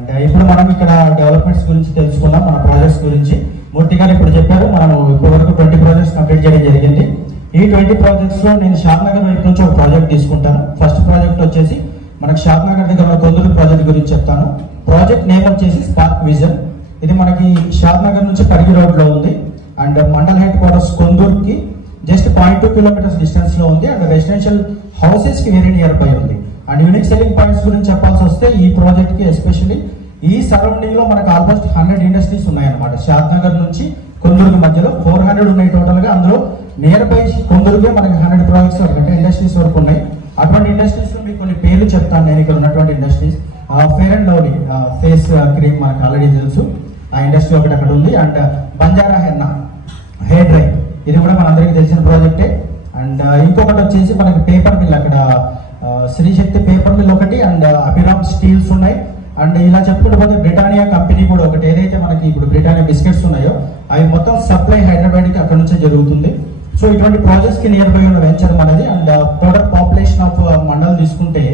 ఇప్పుడు మనం ఇక్కడ డెవలప్మెంట్స్ గురించి తెలుసుకున్నాం, మన ప్రాజెక్ట్స్ గురించి. మూర్తి గారు ఇప్పుడు చెప్పారు, మనం ఇప్పటివరకు 20 ప్రాజెక్ట్స్ కంప్లీట్ చేయడం జరిగింది. ఈ 20 ప్రాజెక్ట్స్ లో నేను షాద్నగర్ వైపు నుంచి ఒక ప్రాజెక్ట్ తీసుకుంటాను. ఫస్ట్ ప్రాజెక్ట్ వచ్చేసి మనకి షాద్నగర్ దగ్గర ఉన్న కొందూరు ప్రాజెక్ట్ గురించి చెప్తాను. ప్రాజెక్ట్ నేమ్ వచ్చేసి స్పార్క్ విజన్. ఇది మనకి షాద్నగర్ నుంచి పరిగి రోడ్ లో ఉంది అండ్ మండల్ హెడ్ క్వార్టర్స్ కొందూరుకి జస్ట్ 0.2 కిలోమీటర్స్ డిస్టెన్స్ లో ఉంది అండ్ రెసిడెన్షియల్ హౌసెస్ కి వెరీ నియర్ బై ఉంది. అండ్ యూనిక్ సెల్లింగ్ పాయింట్స్ గురించి చెప్పాల్సి వస్తే ఈ ప్రాజెక్ట్ కి ఎస్పెషల్లీ ఈ సరౌండింగ్ లో మనకు ఆల్మోస్ట్ 100 ఇండస్ట్రీస్ ఉన్నాయన్నమాట. షాద్నగర్ నుంచి కొందూరుకి మధ్యలో 400 ఉన్నాయి టోటల్ గా. అందులో నియర్ బై కొందూరుకే మనకి 100 ప్రాజెక్ట్స్ వరకు అంటే ఇండస్ట్రీస్ వరకు ఉన్నాయి. అటువంటి ఇండస్ట్రీస్ లో మీకు కొన్ని పేర్లు చెప్తాను నేను. ఇక్కడ ఉన్నటువంటి industries fair and lovely face cream మనకు ఆల్రెడీ తెలుసు, ఆ ఇండస్ట్రీ ఒకటి అక్కడ ఉంది. And Banjara henna hair dry, ఇది కూడా మనందరికీ తెలిసిన ప్రాజెక్టే. అండ్ ఇంకొకటి వచ్చేసి మనకి పేపర్ మిల్, అక్కడ శ్రీశక్తి పేపర్ మిల్ ఒకటి అండ్ అభిరామ్ స్టీల్స్ ఉన్నాయి. అండ్ ఇలా చెప్పుకుంటూ పోతే బ్రిటానియా కంపెనీ కూడా ఒకటి, ఏదైతే మనకి ఇప్పుడు బ్రిటానియా బిస్కెట్స్ ఉన్నాయో అవి మొత్తం సప్లై హైదరాబాద్ కి అక్కడ నుంచే జరుగుతుంది. సో ఇటువంటి ప్రాజెక్ట్స్ కి నియర్ బై ఉన్న వెంచర్ మనది. And total population of mandal తీసుకుంటే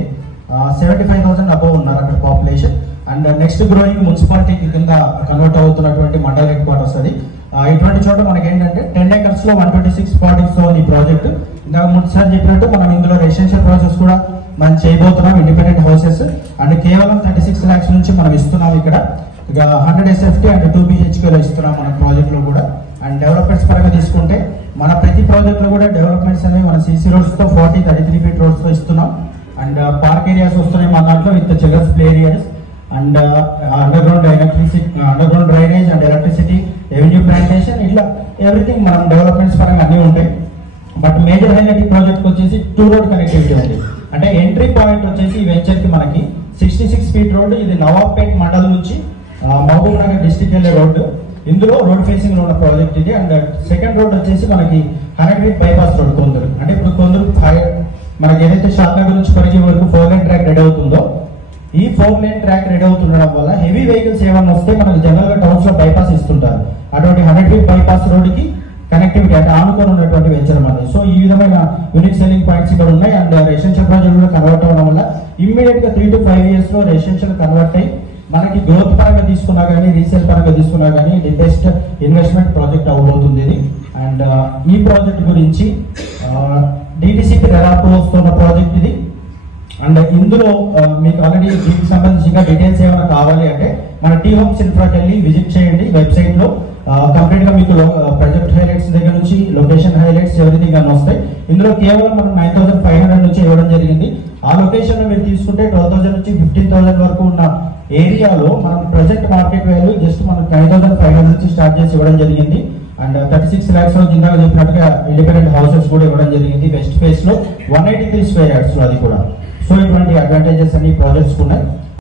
75,000 అబౌవ్ ఉన్నారు అక్కడ population. And next growing municipality కింద కన్వర్ట్ అవుతున్నటువంటి మండల్ హెడ్ క్వార్టర్స్ అది. ఇటువంటి చోట మనకి ఏంటంటే 10 acres లో 126 ప్రాజెక్ట్స్ ఈ ప్రాజెక్ట్. ఇందాక ముందుసారి చెప్పినట్టు మనం ఇందులో రెసిడెన్షియల్ ప్రాజెక్ట్స్ కూడా మనం చేయబోతున్నాం, ఇండిపెండెంట్ హౌసెస్. అండ్ కేవలం 36 lakhs నుంచి మనం ఇస్తున్నాం ఇక్కడ. ఇక 100 SFT అండ్ 2 BHK లో ఇస్తున్నాం మన ప్రాజెక్ట్ లో కూడా. అండ్ డెవలప్మెంట్స్ పరంగా తీసుకుంటే మన ప్రతి ప్రాజెక్ట్ లో కూడా డెవలప్మెంట్స్ అనేవి మన CC రోడ్స్ తో 33 feet రోడ్స్ తో ఇస్తున్నాం. అండ్ పార్క్ ఏరియాస్ వస్తున్నాయి మన దాంట్లో with childrens play areas and underground drainage and electricity, revenue plantation, ఇట్లా ఎవ్రీథింగ్ మనం డెవలప్మెంట్స్ పరంగా అన్నీ ఉంటాయి. బట్ మేజర్ హైలైట్ ప్రాజెక్ట్ వచ్చేసి 2 road కనెక్టివిటీ ఉంది. అంటే ఎంట్రీ పాయింట్ వచ్చేసి ఈ వెంచర్ కి మనకి 66 feet రోడ్. ఇది నవాబ్పేట్ మండల్ నుంచి మహబూబ్ నగర్ డిస్ట్రిక్ట్ వెళ్ళే రోడ్డు. ఇందులో రోడ్ ఫేసింగ్ లో ఉన్న ప్రాజెక్ట్ ఇది. అండ్ సెకండ్ రోడ్ వచ్చేసి మనకి 100 feet బైపాస్ రోడ్ కొందరు. అంటే ఇప్పుడు కొందరు మనకి ఏదైతే షాద్నగర్ నుంచి పరిగి వరకు 4-lane ట్రాక్ రెడీ అవుతుందో, ఈ 4-lane ట్రాక్ రెడీ అవుతుండడం వల్ల హెవీ వెహికల్స్ ఏమన్నా వస్తే మనకు జనరల్ గా టౌన్స్ లో బైపాస్ ఇస్తుంటారు. అటువంటి 100 feet బైపాస్ రోడ్ కి కనెక్టివిటీ అంటే ఆనుకొని ఉన్నటువంటి వెంచర్ మనది. సో ఈ విధమైన యూనిక్ సెల్లింగ్ పాయింట్స్ ఇక్కడ ఉన్నాయి. అండ్ రెసిడెన్షియల్ ప్రాజెక్ట్ కూడా కన్వర్ట్ అవ్వడం వల్ల ఇమ్మీడియట్ గా 3 to 5 years లో రెసిడెన్షియల్ కన్వర్ట్ అయ్యి మనకి గ్రోత్ పరంగా తీసుకున్నా కానీ రీసేల్ పరంగా తీసుకున్నా కానీ ది బెస్ట్ ఇన్వెస్ట్మెంట్ ప్రాజెక్ట్ అవబోతుంది ఇది. అండ్ ఈ ప్రాజెక్ట్ గురించి DTCP రెరాతో వస్తున్న ప్రాజెక్ట్ ఇది. అండ్ ఇందులో మీకు ఆల్రెడీ దీనికి సంబంధించిన డీటెయిల్స్ ఏమైనా కావాలి అంటే మన టీ హోమ్స్ ఇన్ఫ్రాకి వెళ్ళి విజిట్ చేయండి. వెబ్సైట్ లో కంప్లీట్ గా మీకు ప్రాజెక్ట్ హైలైట్స్ దగ్గర నుంచి లొకేషన్ హైలైట్స్ ఎవ్రీథింగ్ అని వస్తాయి. ఇందులో కేవలం మనం 9,500 నుంచి ఇవ్వడం జరిగింది. ఆ లొకేషన్ లో మీరు తీసుకుంటే 12,000 నుంచి 15,000 వరకు ఉన్న ఏరియాలో మనం ప్రజెంట్ మార్కెట్ వాల్యూ జస్ట్ మనకు 9,500 నుంచి స్టార్ట్ చేసి ఇవ్వడం జరిగింది. అండ్ 36 lakhs లో కింద చెప్పినట్టుగా ఇండిపెండెంట్ హౌసెస్ కూడా ఇవ్వడం జరిగింది. వెస్ట్ ఫేస్ లో 183 square yards లో అది కూడా. సో ఇటువంటి అడ్వాంటేజెస్ అన్ని ప్రాజెక్ట్స్ ఉన్నాయి.